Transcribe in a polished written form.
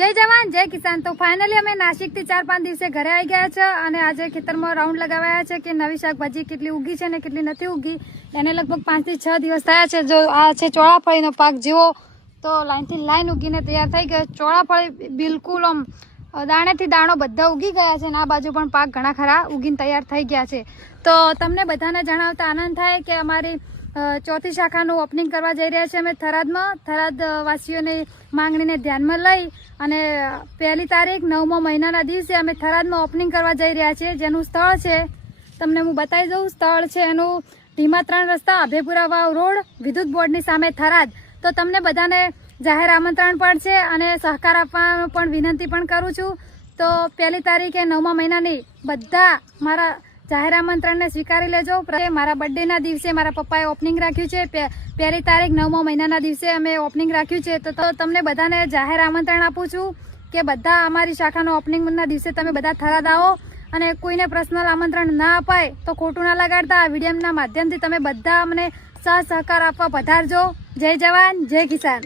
જય જવાન જય કિસાન। તો ફાઇનલી અમે નાસિક થી 4-5 દિવસે ઘરે આવી ગયા છે અને આજે ખેતરમાં રાઉન્ડ લગાવ્યા છે કે નવી શાકભાજી કેટલી ઉગી છે ને કેટલી નથી ઉગી। એને લગભગ 5 થી 6 દિવસ થયા છે। જો આ છે ચોળાફળીનો પાક જેવો તો લાઈનથી લાઈન ઉગીને તૈયાર થઈ ગયો। ચોળાફળી બિલકુલ આમ દાણેથી દાણો બધા ઉગી ગયા છે અને આ બાજુ પણ પાક ઘણા ખરા ઉગીને તૈયાર થઈ ગયા છે। તો તમને બધાને જણાવતા આનંદ થાય કે અમારી ચોથી શાખાનું ઓપનિંગ કરવા જઈ રહ્યા છીએ અમે થરાદમાં। થરાદ વાસીઓની માંગણીને ધ્યાનમાં લઈ અને 1લી તારીખ 9મા મહિનાના દિવસે અમે થરાદમાં ઓપનિંગ કરવા જઈ રહ્યા છીએ। જેનું સ્થળ છે તમને હું બતાવી દઉં। સ્થળ છે એનું ધીમા 3 રસ્તા અભેપુરા વાવ રોડ વિદ્યુત બોર્ડની સામે થરાદ। તો તમને બધાને જાહેર આમંત્રણ પણ છે અને સહકાર આપવાનો પણ વિનંતી પણ કરું છું। તો 1લી તારીખે 9મા મહિનાની બધા મારા જાહેર આમંત્રણને સ્વીકારી લેજો। મારા બર્થડેના દિવસે મારા પપ્પાએ ઓપનિંગ રાખ્યું છે। 1લી તારીખ 9મા મહિનાના દિવસે અમે ઓપનિંગ રાખ્યું છે। તો તમને બધાને જાહેર આમંત્રણ આપું છું કે બધા અમારી શાખાનો ઓપનિંગના દિવસે તમે બધા થરાદ આવો અને કોઈને પર્સનલ આમંત્રણ ના અપાય તો ખોટું ના લગાડતા। આ વિડીયોના માધ્યમથી તમે બધા અમને સહકાર આપવા પધારજો। જય જવાન જય કિસાન।